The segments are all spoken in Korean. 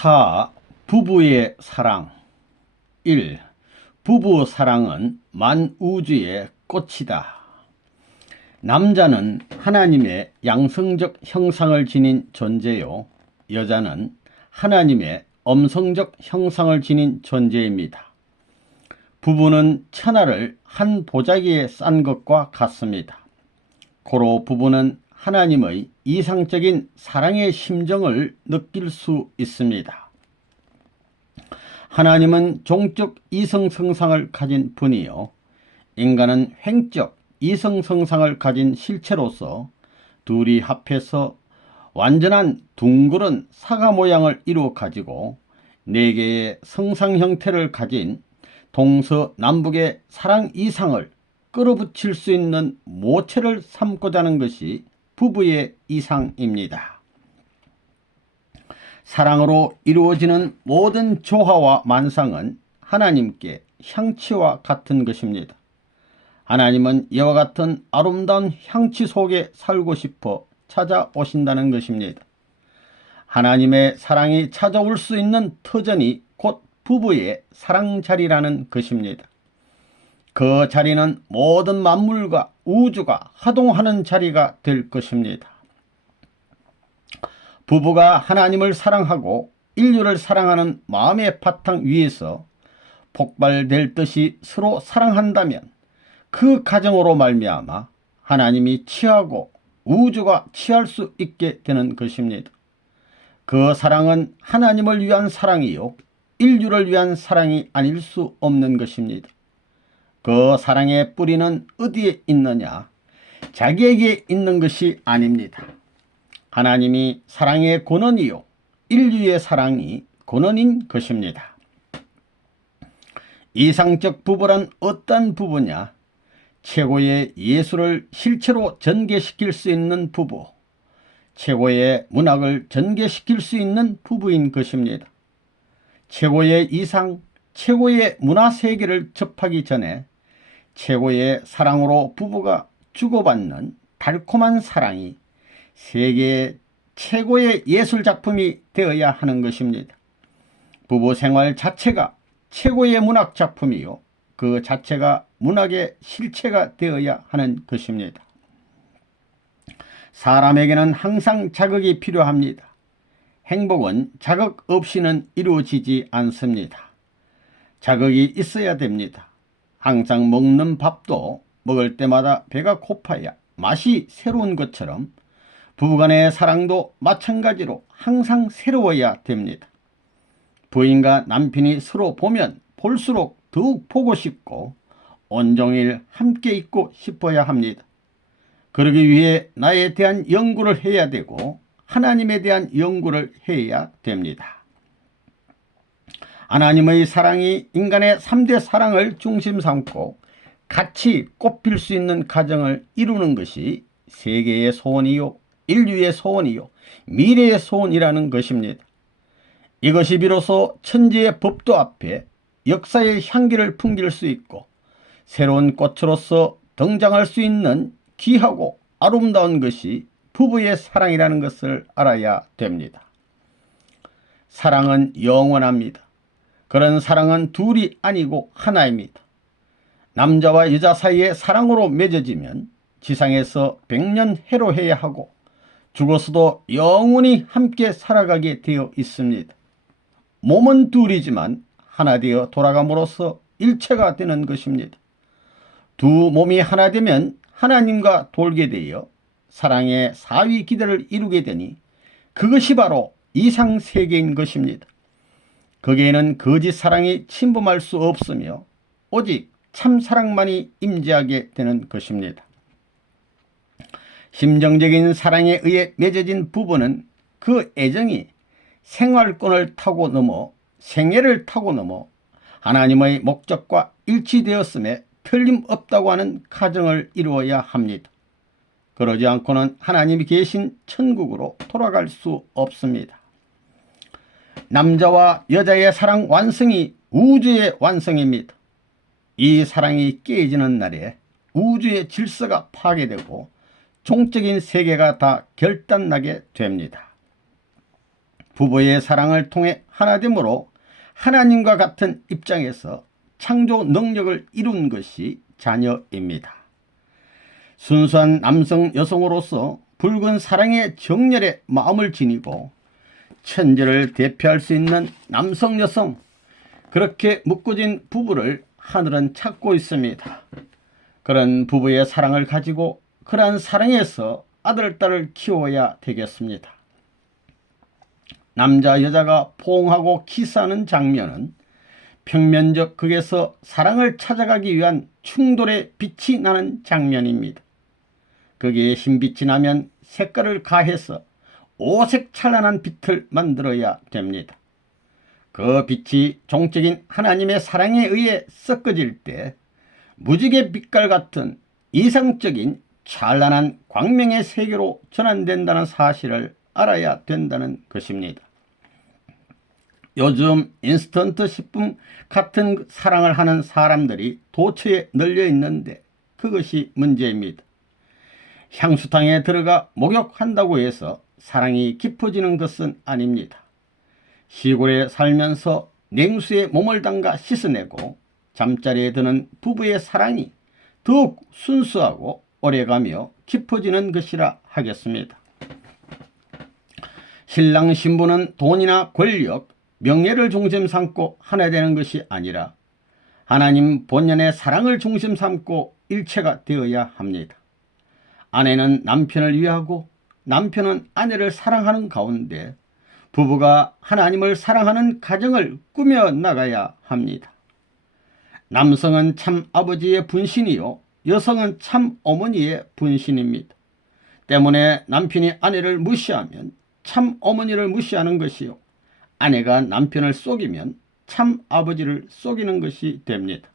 4. 부부의 사랑. 1. 부부 사랑은 만우주의 꽃이다. 남자는 하나님의 양성적 형상을 지닌 존재요, 여자는 하나님의 음성적 형상을 지닌 존재입니다. 부부는 천하를 한 보자기에 싼 것과 같습니다. 고로 부부는 하나님의 이상적인 사랑의 심정을 느낄 수 있습니다. 하나님은 종적 이성성상을 가진 분이요, 인간은 횡적 이성성상을 가진 실체로서 둘이 합해서 완전한 둥그런 사과 모양을 이루어 가지고 4개의 성상 형태를 가진 동서남북의 사랑 이상을 끌어붙일 수 있는 모체를 삼고자 하는 것이 부부의 이상입니다. 사랑으로 이루어지는 모든 조화와 만상은 하나님께 향취와 같은 것입니다. 하나님은 이와 같은 아름다운 향취 속에 살고 싶어 찾아오신다는 것입니다. 하나님의 사랑이 찾아올 수 있는 터전이 곧 부부의 사랑자리라는 것입니다. 그 자리는 모든 만물과 우주가 화동하는 자리가 될 것입니다. 부부가 하나님을 사랑하고 인류를 사랑하는 마음의 바탕 위에서 폭발될 듯이 서로 사랑한다면 그 가정으로 말미암아 하나님이 취하고 우주가 취할 수 있게 되는 것입니다. 그 사랑은 하나님을 위한 사랑이요, 인류를 위한 사랑이 아닐 수 없는 것입니다. 그 사랑의 뿌리는 어디에 있느냐? 자기에게 있는 것이 아닙니다. 하나님이 사랑의 근원이요, 인류의 사랑이 근원인 것입니다. 이상적 부부란 어떤 부부냐? 최고의 예술을 실체로 전개시킬 수 있는 부부, 최고의 문학을 전개시킬 수 있는 부부인 것입니다. 최고의 이상, 최고의 문화세계를 접하기 전에 최고의 사랑으로 부부가 주고받는 달콤한 사랑이 세계의 최고의 예술작품이 되어야 하는 것입니다. 부부 생활 자체가 최고의 문학작품이요, 그 자체가 문학의 실체가 되어야 하는 것입니다. 사람에게는 항상 자극이 필요합니다. 행복은 자극 없이는 이루어지지 않습니다. 자극이 있어야 됩니다. 항상 먹는 밥도 먹을 때마다 배가 고파야 맛이 새로운 것처럼 부부간의 사랑도 마찬가지로 항상 새로워야 됩니다. 부인과 남편이 서로 보면 볼수록 더욱 보고 싶고 온종일 함께 있고 싶어야 합니다. 그러기 위해 나에 대한 연구를 해야 되고 하나님에 대한 연구를 해야 됩니다. 하나님의 사랑이 인간의 3대 사랑을 중심 삼고 같이 꽃필 수 있는 가정을 이루는 것이 세계의 소원이요, 인류의 소원이요, 미래의 소원이라는 것입니다. 이것이 비로소 천지의 법도 앞에 역사의 향기를 풍길 수 있고 새로운 꽃으로서 등장할 수 있는 귀하고 아름다운 것이 부부의 사랑이라는 것을 알아야 됩니다. 사랑은 영원합니다. 그런 사랑은 둘이 아니고 하나입니다. 남자와 여자 사이의 사랑으로 맺어지면 지상에서 100년 해로해야 하고 죽어서도 영원히 함께 살아가게 되어 있습니다. 몸은 둘이지만 하나 되어 돌아감으로써 일체가 되는 것입니다. 두 몸이 하나 되면 하나님과 돌게 되어 사랑의 사위 기대를 이루게 되니 그것이 바로 이상세계인 것입니다. 거기에는 거짓 사랑이 침범할 수 없으며 오직 참사랑만이 임재하게 되는 것입니다. 심정적인 사랑에 의해 맺어진 부부는 그 애정이 생활권을 타고 넘어 생애를 타고 넘어 하나님의 목적과 일치되었음에 틀림없다고 하는 가정을 이루어야 합니다. 그러지 않고는 하나님이 계신 천국으로 돌아갈 수 없습니다. 남자와 여자의 사랑 완성이 우주의 완성입니다. 이 사랑이 깨지는 날에 우주의 질서가 파괴되고 종적인 세계가 다 결단나게 됩니다. 부부의 사랑을 통해 하나됨으로 하나님과 같은 입장에서 창조 능력을 이룬 것이 자녀입니다. 순수한 남성 여성으로서 붉은 사랑의 정열에 마음을 지니고 천재를 대표할 수 있는 남성 여성, 그렇게 묶어진 부부를 하늘은 찾고 있습니다. 그런 부부의 사랑을 가지고 그러한 사랑에서 아들, 딸을 키워야 되겠습니다. 남자, 여자가 포옹하고 키스하는 장면은 평면적 극에서 사랑을 찾아가기 위한 충돌의 빛이 나는 장면입니다. 거기에 흰빛이 나면 색깔을 가해서 오색 찬란한 빛을 만들어야 됩니다. 그 빛이 종적인 하나님의 사랑에 의해 섞어질 때 무지개 빛깔 같은 이상적인 찬란한 광명의 세계로 전환된다는 사실을 알아야 된다는 것입니다. 요즘 인스턴트 식품 같은 사랑을 하는 사람들이 도처에 널려 있는데 그것이 문제입니다. 향수탕에 들어가 목욕한다고 해서 사랑이 깊어지는 것은 아닙니다. 시골에 살면서 냉수에 몸을 담가 씻어내고 잠자리에 드는 부부의 사랑이 더욱 순수하고 오래가며 깊어지는 것이라 하겠습니다. 신랑 신부는 돈이나 권력, 명예를 중심 삼고 하나 되는 것이 아니라 하나님 본연의 사랑을 중심 삼고 일체가 되어야 합니다. 아내는 남편을 위하고 남편은 아내를 사랑하는 가운데 부부가 하나님을 사랑하는 가정을 꾸며 나가야 합니다. 남성은 참 아버지의 분신이요 여성은 참 어머니의 분신입니다. 때문에 남편이 아내를 무시하면 참 어머니를 무시하는 것이요 아내가 남편을 속이면 참 아버지를 속이는 것이 됩니다.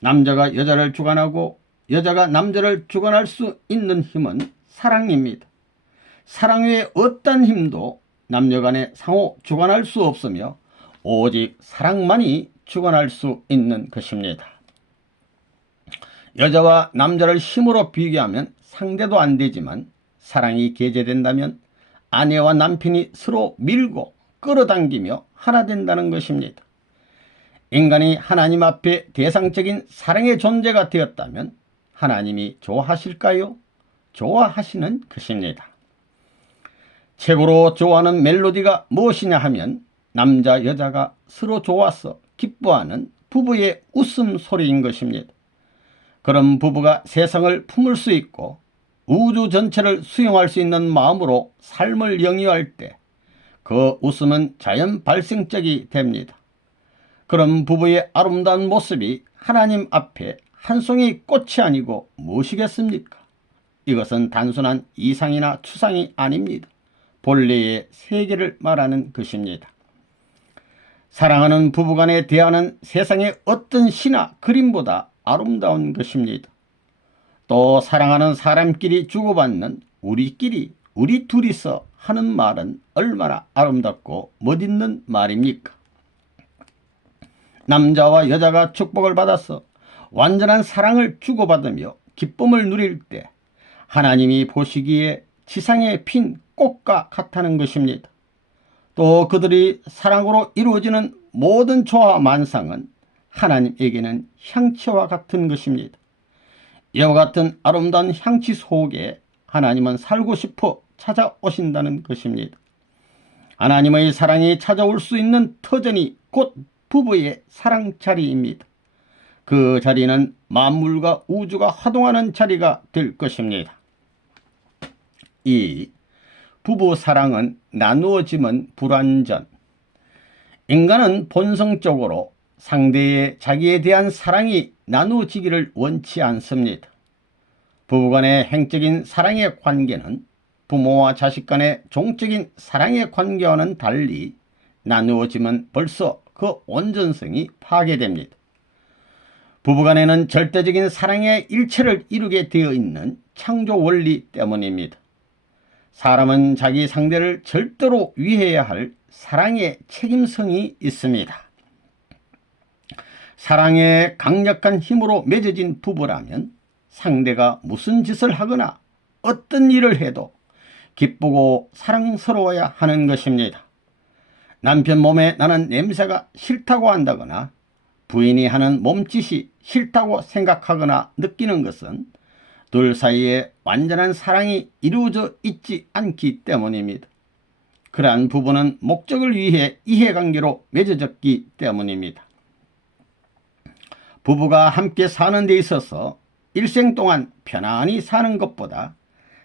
남자가 여자를 주관하고 여자가 남자를 주관할 수 있는 힘은 사랑입니다. 사랑 외에 어떤 힘도 남녀간에 상호 주관할 수 없으며 오직 사랑만이 주관할 수 있는 것입니다. 여자와 남자를 힘으로 비교하면 상대도 안 되지만 사랑이 계제된다면 아내와 남편이 서로 밀고 끌어당기며 하나 된다는 것입니다. 인간이 하나님 앞에 대상적인 사랑의 존재가 되었다면 하나님이 좋아하실까요? 좋아하시는 것입니다. 최고로 좋아하는 멜로디가 무엇이냐 하면 남자 여자가 서로 좋아서 기뻐하는 부부의 웃음소리인 것입니다. 그런 부부가 세상을 품을 수 있고 우주 전체를 수용할 수 있는 마음으로 삶을 영위할 때 그 웃음은 자연 발생적이 됩니다. 그런 부부의 아름다운 모습이 하나님 앞에 한 송이 꽃이 아니고 무엇이겠습니까? 이것은 단순한 이상이나 추상이 아닙니다. 본래의 세계를 말하는 것입니다. 사랑하는 부부간의 대화는 세상의 어떤 시나 그림보다 아름다운 것입니다. 또 사랑하는 사람끼리 주고받는 우리끼리 우리 둘이서 하는 말은 얼마나 아름답고 멋있는 말입니까? 남자와 여자가 축복을 받아서 완전한 사랑을 주고받으며 기쁨을 누릴 때 하나님이 보시기에 지상에 핀 꽃과 같다는 것입니다. 또 그들이 사랑으로 이루어지는 모든 조화 만상은 하나님에게는 향취와 같은 것입니다. 이와 같은 아름다운 향취 속에 하나님은 살고 싶어 찾아오신다는 것입니다. 하나님의 사랑이 찾아올 수 있는 터전이 곧 부부의 사랑 자리입니다. 그 자리는 만물과 우주가 화동하는 자리가 될 것입니다. 이 부부 사랑은 나누어짐은 불완전. 인간은 본성적으로 상대의 자기에 대한 사랑이 나누어지기를 원치 않습니다. 부부간의 행적인 사랑의 관계는 부모와 자식 간의 종적인 사랑의 관계와는 달리 나누어지면 벌써 그 온전성이 파괴됩니다. 부부간에는 절대적인 사랑의 일체를 이루게 되어 있는 창조 원리 때문입니다. 사람은 자기 상대를 절대로 위해야 할 사랑의 책임성이 있습니다. 사랑의 강력한 힘으로 맺어진 부부라면 상대가 무슨 짓을 하거나 어떤 일을 해도 기쁘고 사랑스러워야 하는 것입니다. 남편 몸에 나는 냄새가 싫다고 한다거나 부인이 하는 몸짓이 싫다고 생각하거나 느끼는 것은 둘 사이에 완전한 사랑이 이루어져 있지 않기 때문입니다. 그러한 부부는 목적을 위해 이해관계로 맺어졌기 때문입니다. 부부가 함께 사는 데 있어서 일생 동안 편안히 사는 것보다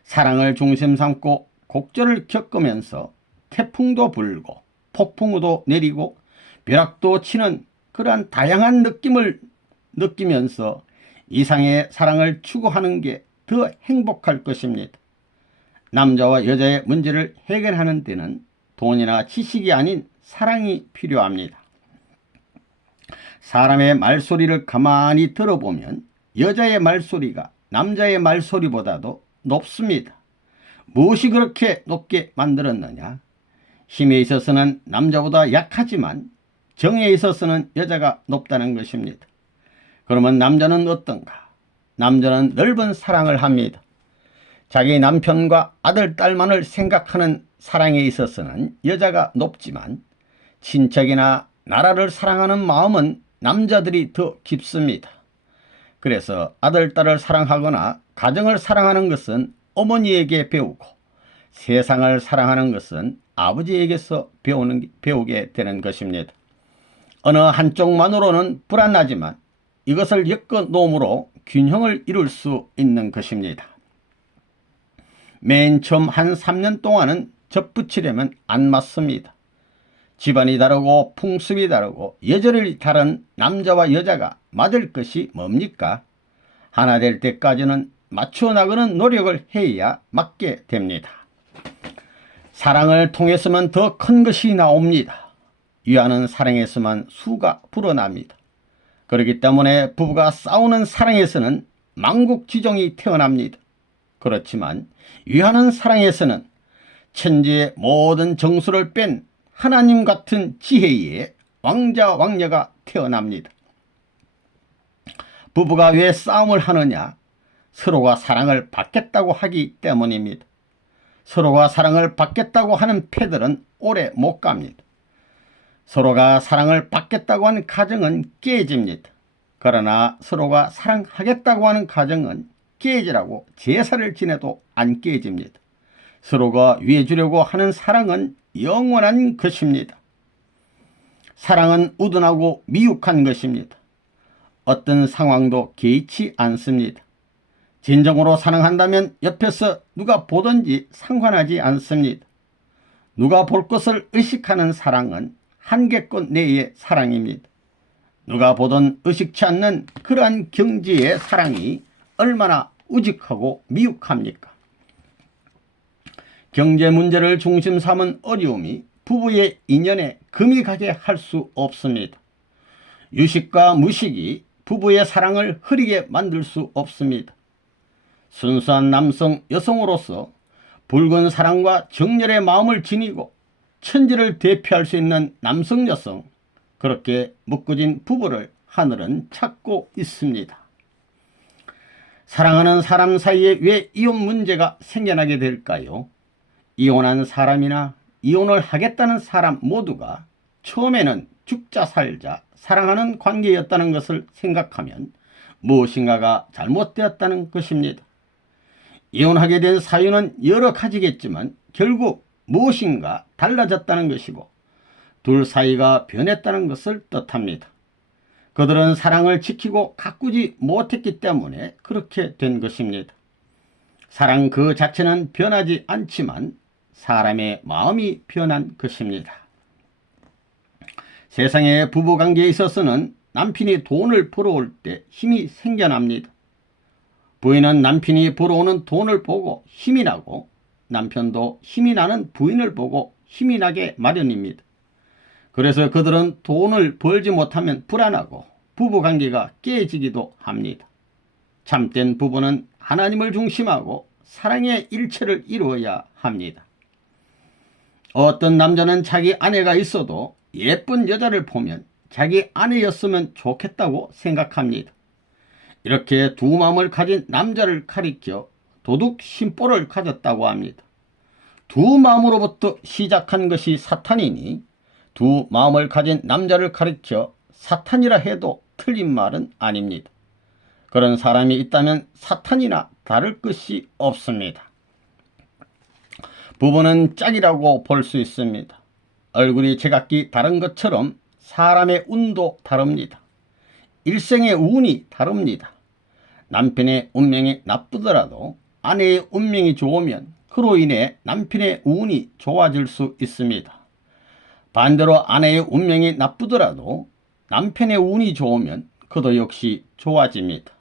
사랑을 중심 삼고 곡절을 겪으면서 태풍도 불고 폭풍우도 내리고 벼락도 치는 그러한 다양한 느낌을 느끼면서 이상의 사랑을 추구하는 게 더 행복할 것입니다. 남자와 여자의 문제를 해결하는 데는 돈이나 지식이 아닌 사랑이 필요합니다. 사람의 말소리를 가만히 들어보면 여자의 말소리가 남자의 말소리보다도 높습니다. 무엇이 그렇게 높게 만들었느냐? 힘에 있어서는 남자보다 약하지만 정에 있어서는 여자가 높다는 것입니다. 그러면 남자는 어떤가? 남자는 넓은 사랑을 합니다. 자기 남편과 아들, 딸만을 생각하는 사랑에 있어서는 여자가 높지만 친척이나 나라를 사랑하는 마음은 남자들이 더 깊습니다. 그래서 아들, 딸을 사랑하거나 가정을 사랑하는 것은 어머니에게 배우고 세상을 사랑하는 것은 아버지에게서 배우게 되는 것입니다. 어느 한쪽만으로는 불안하지만 이것을 엮어 놓음으로 균형을 이룰 수 있는 것입니다. 맨 처음 한 3년 동안은 접붙이려면 안 맞습니다. 집안이 다르고 풍습이 다르고 여전히 다른 남자와 여자가 맞을 것이 뭡니까? 하나 될 때까지는 맞춰 나가는 노력을 해야 맞게 됩니다. 사랑을 통해서만 더 큰 것이 나옵니다. 위하는 사랑에서만 수가 불어납니다. 그렇기 때문에 부부가 싸우는 사랑에서는 만국지종이 태어납니다. 그렇지만 위하는 사랑에서는 천지의 모든 정수를 뺀 하나님 같은 지혜의 왕자 왕녀가 태어납니다. 부부가 왜 싸움을 하느냐? 서로가 사랑을 받겠다고 하기 때문입니다. 서로가 사랑을 받겠다고 하는 패들은 오래 못 갑니다. 서로가 사랑을 받겠다고 하는 가정은 깨집니다. 그러나 서로가 사랑하겠다고 하는 가정은 깨지라고 제사를 지내도 안 깨집니다. 서로가 위해주려고 하는 사랑은 영원한 것입니다. 사랑은 우둔하고 미혹한 것입니다. 어떤 상황도 개의치 않습니다. 진정으로 사랑한다면 옆에서 누가 보든지 상관하지 않습니다. 누가 볼 것을 의식하는 사랑은 한계권 내의 사랑입니다. 누가 보든 의식치 않는 그러한 경지의 사랑이 얼마나 우직하고 미혹합니까? 경제 문제를 중심 삼은 어려움이 부부의 인연에 금이 가게 할 수 없습니다. 유식과 무식이 부부의 사랑을 흐리게 만들 수 없습니다. 순수한 남성 여성으로서 붉은 사랑과 정열의 마음을 지니고 천지를 대표할 수 있는 남성 여성, 그렇게 묶어진 부부를 하늘은 찾고 있습니다. 사랑하는 사람 사이에 왜 이혼 문제가 생겨나게 될까요? 이혼한 사람이나 이혼을 하겠다는 사람 모두가 처음에는 죽자 살자 사랑하는 관계였다는 것을 생각하면 무엇인가가 잘못되었다는 것입니다. 이혼하게 된 사유는 여러 가지겠지만 결국 무엇인가 달라졌다는 것이고 둘 사이가 변했다는 것을 뜻합니다. 그들은 사랑을 지키고 가꾸지 못했기 때문에 그렇게 된 것입니다. 사랑 그 자체는 변하지 않지만 사람의 마음이 변한 것입니다. 세상의 부부관계에 있어서는 남편이 돈을 벌어올 때 힘이 생겨납니다. 부인은 남편이 벌어오는 돈을 보고 힘이 나고 남편도 힘이 나는 부인을 보고 힘이 나게 마련입니다. 그래서 그들은 돈을 벌지 못하면 불안하고 부부관계가 깨지기도 합니다. 참된 부부는 하나님을 중심하고 사랑의 일체를 이루어야 합니다. 어떤 남자는 자기 아내가 있어도 예쁜 여자를 보면 자기 아내였으면 좋겠다고 생각합니다. 이렇게 두 마음을 가진 남자를 가리켜 도둑 심보를 가졌다고 합니다. 두 마음으로부터 시작한 것이 사탄이니 두 마음을 가진 남자를 가리켜 사탄이라 해도 틀린 말은 아닙니다. 그런 사람이 있다면 사탄이나 다를 것이 없습니다. 부부는 짝이라고 볼 수 있습니다. 얼굴이 제각기 다른 것처럼 사람의 운도 다릅니다. 일생의 운이 다릅니다. 남편의 운명이 나쁘더라도 아내의 운명이 좋으면 그로 인해 남편의 운이 좋아질 수 있습니다. 반대로 아내의 운명이 나쁘더라도 남편의 운이 좋으면 그도 역시 좋아집니다.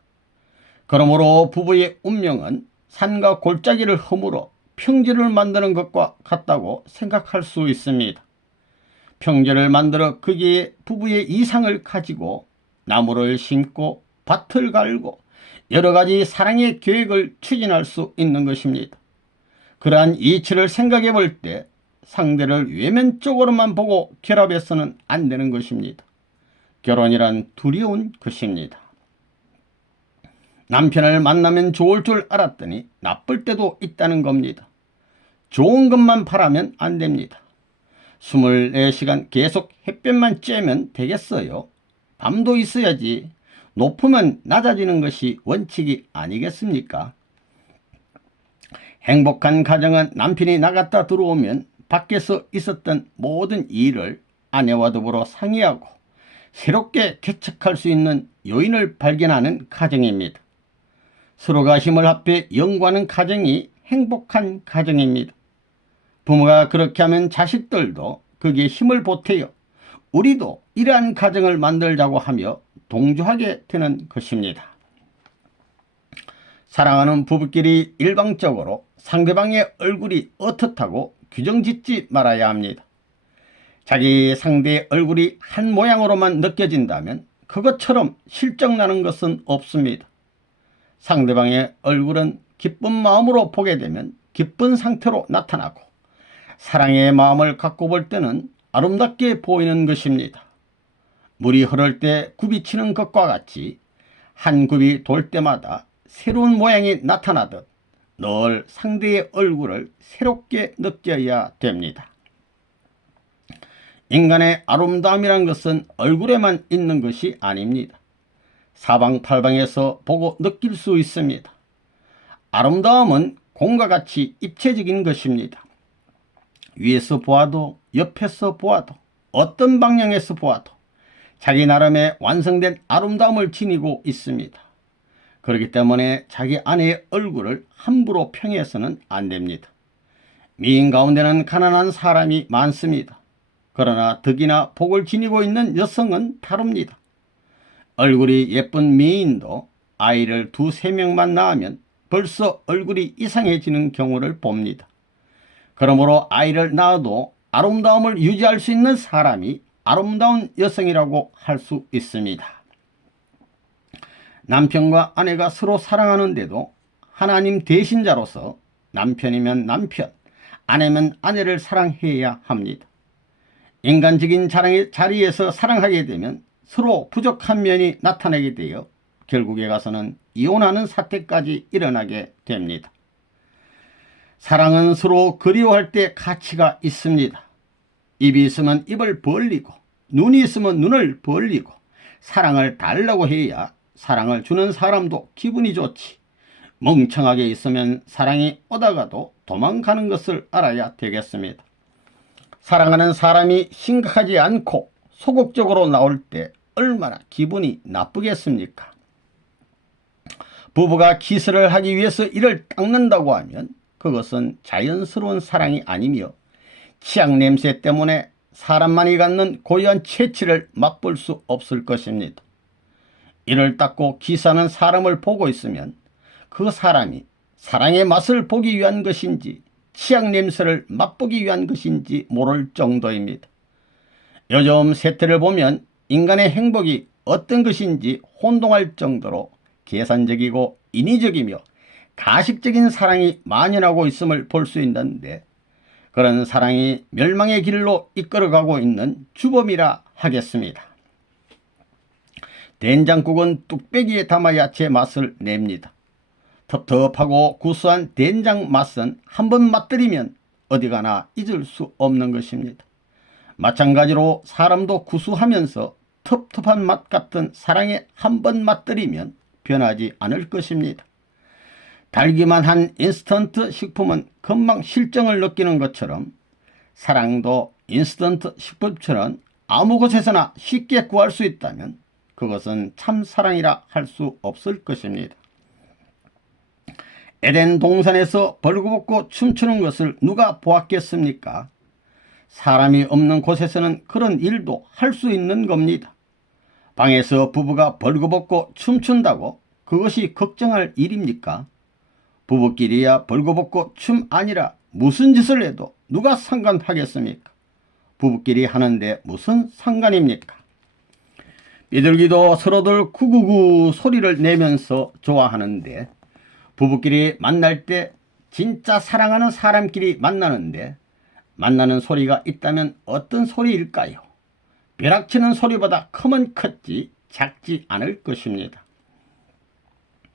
그러므로 부부의 운명은 산과 골짜기를 허물어 평지를 만드는 것과 같다고 생각할 수 있습니다. 평지를 만들어 거기에 부부의 이상을 가지고 나무를 심고 밭을 갈고 여러 가지 사랑의 계획을 추진할 수 있는 것입니다. 그러한 이치를 생각해 볼 때 상대를 외면적으로만 보고 결합해서는 안 되는 것입니다. 결혼이란 두려운 것입니다. 남편을 만나면 좋을 줄 알았더니 나쁠 때도 있다는 겁니다. 좋은 것만 바라면 안 됩니다. 24시간 계속 햇볕만 쬐면 되겠어요? 밤도 있어야지. 높으면 낮아지는 것이 원칙이 아니겠습니까? 행복한 가정은 남편이 나갔다 들어오면 밖에서 있었던 모든 일을 아내와 더불어 상의하고 새롭게 개척할 수 있는 요인을 발견하는 가정입니다. 서로가 힘을 합해 연구하는 가정이 행복한 가정입니다. 부모가 그렇게 하면 자식들도 거기에 힘을 보태어 우리도 이러한 가정을 만들자고 하며 동조하게 되는 것입니다. 사랑하는 부부끼리 일방적으로 상대방의 얼굴이 어떻다고 규정짓지 말아야 합니다. 자기 상대의 얼굴이 한 모양으로만 느껴진다면 그것처럼 실적나는 것은 없습니다. 상대방의 얼굴은 기쁜 마음으로 보게 되면 기쁜 상태로 나타나고 사랑의 마음을 갖고 볼 때는 아름답게 보이는 것입니다. 물이 흐를 때 굽이 치는 것과 같이 한 굽이 돌 때마다 새로운 모양이 나타나듯 늘 상대의 얼굴을 새롭게 느껴야 됩니다. 인간의 아름다움이란 것은 얼굴에만 있는 것이 아닙니다. 사방팔방에서 보고 느낄 수 있습니다. 아름다움은 공과 같이 입체적인 것입니다. 위에서 보아도 옆에서 보아도 어떤 방향에서 보아도 자기 나름의 완성된 아름다움을 지니고 있습니다. 그렇기 때문에 자기 아내의 얼굴을 함부로 평해서는 안 됩니다. 미인 가운데는 가난한 사람이 많습니다. 그러나 덕이나 복을 지니고 있는 여성은 다릅니다. 얼굴이 예쁜 미인도 아이를 2-3명만 낳으면 벌써 얼굴이 이상해지는 경우를 봅니다. 그러므로 아이를 낳아도 아름다움을 유지할 수 있는 사람이 아름다운 여성이라고 할 수 있습니다. 남편과 아내가 서로 사랑하는데도 하나님 대신자로서 남편이면 남편, 아내면 아내를 사랑해야 합니다. 인간적인 자리에서 사랑하게 되면 서로 부족한 면이 나타나게 되어 결국에 가서는 이혼하는 사태까지 일어나게 됩니다. 사랑은 서로 그리워할 때 가치가 있습니다. 입이 있으면 입을 벌리고 눈이 있으면 눈을 벌리고 사랑을 달라고 해야 사랑을 주는 사람도 기분이 좋지. 멍청하게 있으면 사랑이 오다가도 도망가는 것을 알아야 되겠습니다. 사랑하는 사람이 심각하지 않고 소극적으로 나올 때 얼마나 기분이 나쁘겠습니까? 부부가 키스를 하기 위해서 이를 닦는다고 하면 그것은 자연스러운 사랑이 아니며 치약 냄새 때문에 사람만이 갖는 고유한 체취를 맛볼 수 없을 것입니다. 이를 닦고 키스하는 사람을 보고 있으면 그 사람이 사랑의 맛을 보기 위한 것인지 치약 냄새를 맛보기 위한 것인지 모를 정도입니다. 요즘 세태를 보면 인간의 행복이 어떤 것인지 혼동할 정도로 계산적이고 인위적이며 가식적인 사랑이 만연하고 있음을 볼 수 있는데 그런 사랑이 멸망의 길로 이끌어가고 있는 주범이라 하겠습니다. 된장국은 뚝배기에 담아야 제맛을 냅니다. 텁텁하고 구수한 된장 맛은 한번 맛들이면 어디가나 잊을 수 없는 것입니다. 마찬가지로 사람도 구수하면서 텁텁한 맛 같은 사랑에 한 번 맛들이면 변하지 않을 것입니다. 달기만 한 인스턴트 식품은 금방 실정을 느끼는 것처럼 사랑도 인스턴트 식품처럼 아무 곳에서나 쉽게 구할 수 있다면 그것은 참 사랑이라 할 수 없을 것입니다. 에덴 동산에서 벌거벗고 춤추는 것을 누가 보았겠습니까? 사람이 없는 곳에서는 그런 일도 할 수 있는 겁니다. 방에서 부부가 벌거벗고 춤춘다고 그것이 걱정할 일입니까? 부부끼리야 벌거벗고 춤 아니라 무슨 짓을 해도 누가 상관하겠습니까? 부부끼리 하는데 무슨 상관입니까? 비둘기도 서로들 구구구 소리를 내면서 좋아하는데 부부끼리 만날 때 진짜 사랑하는 사람끼리 만나는데 만나는 소리가 있다면 어떤 소리일까요? 벼락치는 소리보다 크면 컸지 작지 않을 것입니다.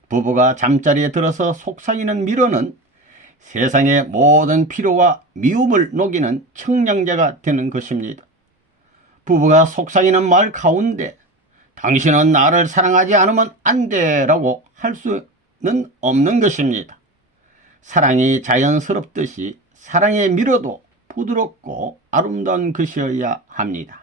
부부가 잠자리에 들어서 속삭이는 미로는 세상의 모든 피로와 미움을 녹이는 청량제가 되는 것입니다. 부부가 속삭이는 말 가운데 당신은 나를 사랑하지 않으면 안 돼 라고 할 수는 없는 것입니다. 사랑이 자연스럽듯이 사랑의 미로도 부드럽고 아름다운 것이어야 합니다.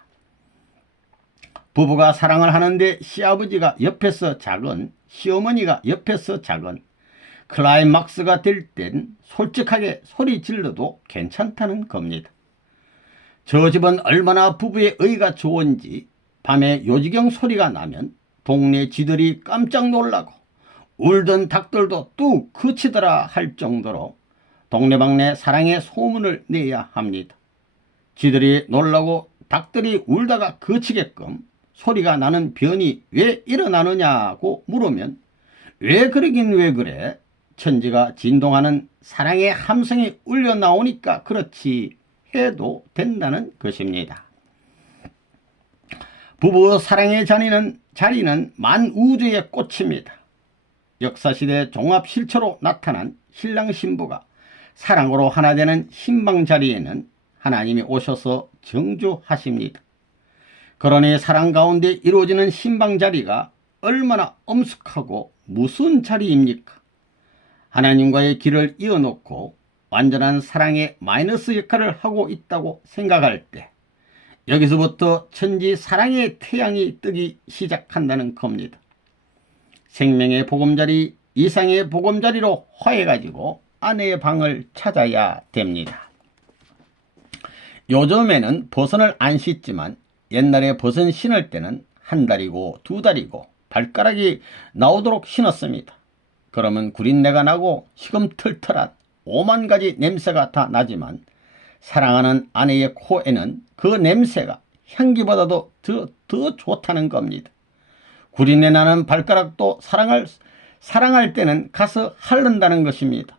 부부가 사랑을 하는데 시아버지가 옆에서 작은, 시어머니가 옆에서 작은, 클라이막스가 될 땐 솔직하게 소리 질러도 괜찮다는 겁니다. 저 집은 얼마나 부부의 의가 좋은지 밤에 요지경 소리가 나면 동네 쥐들이 깜짝 놀라고 울던 닭들도 뚝 그치더라 할 정도로 동네방네 사랑의 소문을 내야 합니다. 쥐들이 놀라고 닭들이 울다가 그치게끔 소리가 나는 변이 왜 일어나느냐고 물으면 왜 그러긴 왜 그래? 천지가 진동하는 사랑의 함성이 울려 나오니까 그렇지 해도 된다는 것입니다. 부부 사랑의 자리는 만우주의 꽃입니다. 역사시대 종합실초로 나타난 신랑 신부가 사랑으로 하나 되는 신방 자리에는 하나님이 오셔서 정주하십니다. 그러니 사랑 가운데 이루어지는 신방 자리가 얼마나 엄숙하고 무슨 자리입니까? 하나님과의 길을 이어놓고 완전한 사랑의 마이너스 역할을 하고 있다고 생각할 때 여기서부터 천지 사랑의 태양이 뜨기 시작한다는 겁니다. 생명의 보금자리 이상의 보금자리로 화해가지고 아내의 방을 찾아야 됩니다. 요즘에는 버선을 안 씻지만 옛날에 버선 신을 때는 한 달이고 두 달이고 발가락이 나오도록 신었습니다. 그러면 구린내가 나고 시금털털한 5만 가지 냄새가 다 나지만 사랑하는 아내의 코에는 그 냄새가 향기보다도 더 좋다는 겁니다. 구린내 나는 발가락도 사랑할 때는 가서 핥는다는 것입니다.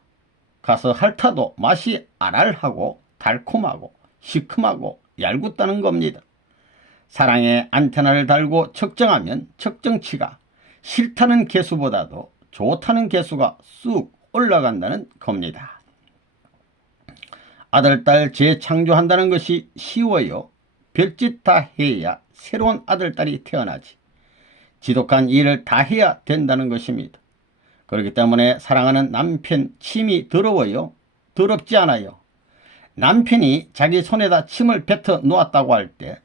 가서 핥아도 맛이 알알하고 달콤하고 시큼하고 얄궂다는 겁니다. 사랑에 안테나를 달고 측정하면 측정치가 싫다는 개수보다도 좋다는 개수가 쑥 올라간다는 겁니다. 아들, 딸 재창조한다는 것이 쉬워요. 별짓 다 해야 새로운 아들, 딸이 태어나지. 지독한 일을 다 해야 된다는 것입니다. 그렇기 때문에 사랑하는 남편 침이 더러워요? 더럽지 않아요. 남편이 자기 손에다 침을 뱉어 놓았다고 할 때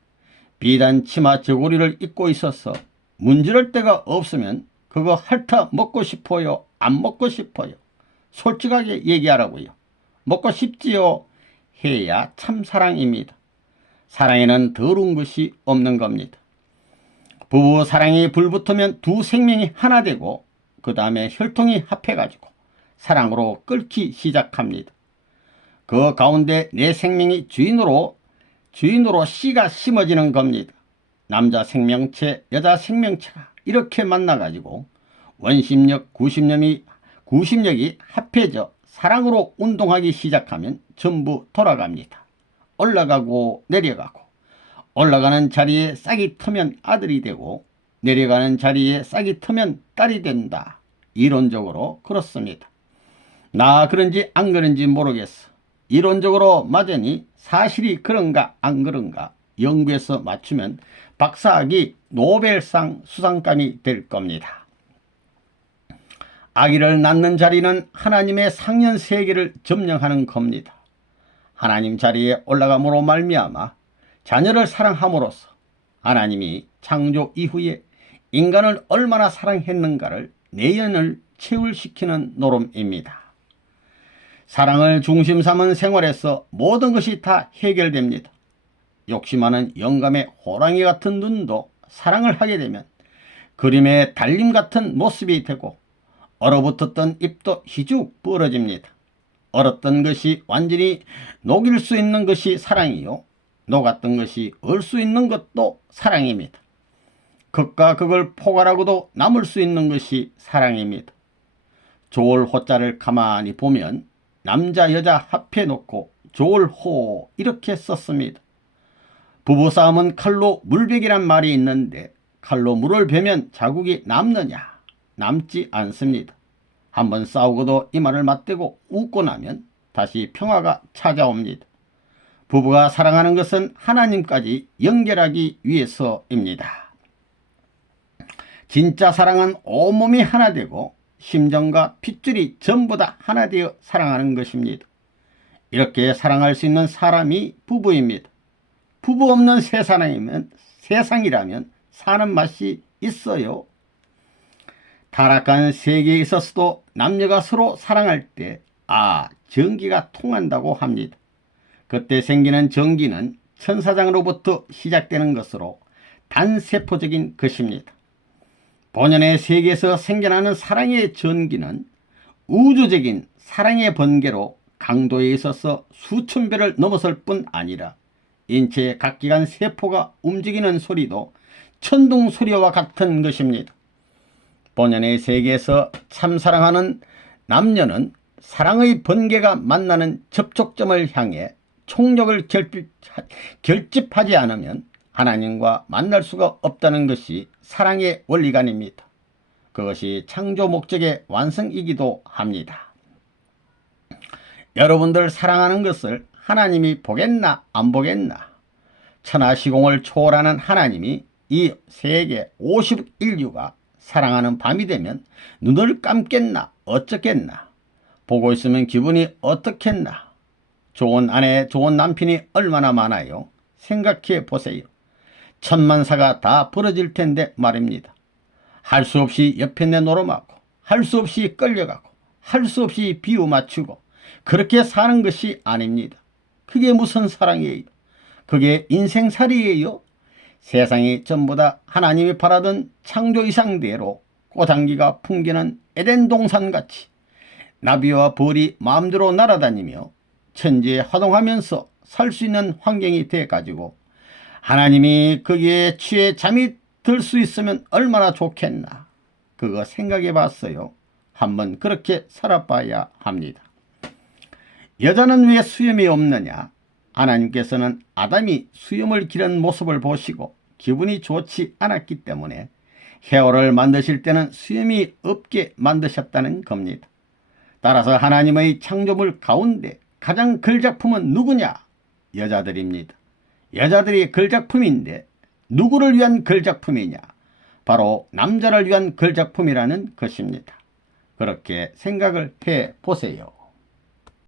비단 치마 저고리를 입고 있어서 문지를 데가 없으면 그거 핥아 먹고 싶어요? 안 먹고 싶어요? 솔직하게 얘기하라고요. 먹고 싶지요? 해야 참 사랑입니다. 사랑에는 더러운 것이 없는 겁니다. 부부 사랑이 불붙으면 두 생명이 하나 되고 그 다음에 혈통이 합해가지고 사랑으로 끓기 시작합니다. 그 가운데 내 생명이 주인으로 씨가 심어지는 겁니다. 남자 생명체, 여자 생명체가 이렇게 만나가지고 원심력, 구심력이 합해져 사랑으로 운동하기 시작하면 전부 돌아갑니다. 올라가고 내려가고 올라가는 자리에 싹이 트면 아들이 되고 내려가는 자리에 싹이 트면 딸이 된다. 이론적으로 그렇습니다. 나 그런지 안 그런지 모르겠어. 이론적으로 맞으니 사실이 그런가 안 그런가 연구해서 맞추면 박사학위 노벨상 수상감이 될 겁니다. 아기를 낳는 자리는 하나님의 상현 세계를 점령하는 겁니다. 하나님 자리에 올라감으로 말미암아 자녀를 사랑함으로써 하나님이 창조 이후에 인간을 얼마나 사랑했는가를 내연을 체울시키는 노름입니다. 사랑을 중심 삼은 생활에서 모든 것이 다 해결됩니다. 욕심하는 영감의 호랑이 같은 눈도 사랑을 하게 되면 그림의 달림 같은 모습이 되고 얼어붙었던 입도 희죽 벌어집니다. 얼었던 것이 완전히 녹일 수 있는 것이 사랑이요, 녹았던 것이 얼 수 있는 것도 사랑입니다. 극과 극을 포괄하고도 남을 수 있는 것이 사랑입니다. 조을 호자를 가만히 보면 남자 여자 합해 놓고 조을호 이렇게 썼습니다. 부부싸움은 칼로 물베기란 말이 있는데 칼로 물을 베면 자국이 남느냐? 남지 않습니다. 한번 싸우고도 이마를 맞대고 웃고 나면 다시 평화가 찾아옵니다. 부부가 사랑하는 것은 하나님까지 연결하기 위해서입니다. 진짜 사랑은 온몸이 하나 되고 심정과 핏줄이 전부 다 하나 되어 사랑하는 것입니다. 이렇게 사랑할 수 있는 사람이 부부입니다. 부부 없는 세상이라면 사는 맛이 있어요. 타락한 세계에 있어서도 남녀가 서로 사랑할 때 전기가 통한다고 합니다. 그때 생기는 전기는 천사장으로부터 시작되는 것으로 단세포적인 것입니다. 본연의 세계에서 생겨나는 사랑의 전기는 우주적인 사랑의 번개로 강도에 있어서 수천 배를 넘어설 뿐 아니라 인체의 각기간 세포가 움직이는 소리도 천둥 소리와 같은 것입니다. 본연의 세계에서 참사랑하는 남녀는 사랑의 번개가 만나는 접촉점을 향해 총력을 결집하지 않으면 하나님과 만날 수가 없다는 것이 사랑의 원리관입니다. 그것이 창조 목적의 완성이기도 합니다. 여러분들 사랑하는 것을 하나님이 보겠나 안 보겠나? 천하시공을 초월하는 하나님이 이 세계 50억 인류가 사랑하는 밤이 되면 눈을 감겠나 어쩌겠나? 보고 있으면 기분이 어떻겠나? 좋은 아내 좋은 남편이 얼마나 많아요? 생각해 보세요. 천만사가 다 벌어질 텐데 말입니다. 할 수 없이 옆에 내노름하고 할 수 없이 끌려가고 할 수 없이 비유 맞추고 그렇게 사는 것이 아닙니다. 그게 무슨 사랑이에요? 그게 인생살이에요? 세상이 전부 다 하나님이 바라던 창조 이상대로 꽃향기가 풍기는 에덴 동산같이 나비와 벌이 마음대로 날아다니며 천지에 화동하면서 살 수 있는 환경이 돼가지고 하나님이 거기에 취해 잠이 들 수 있으면 얼마나 좋겠나. 그거 생각해 봤어요. 한번 그렇게 살아봐야 합니다. 여자는 왜 수염이 없느냐? 하나님께서는 아담이 수염을 기른 모습을 보시고 기분이 좋지 않았기 때문에 헤어를 만드실 때는 수염이 없게 만드셨다는 겁니다. 따라서 하나님의 창조물 가운데 가장 걸작품은 누구냐? 여자들입니다. 여자들이 걸작품인데 누구를 위한 걸작품이냐? 바로 남자를 위한 걸작품이라는 것입니다. 그렇게 생각을 해 보세요.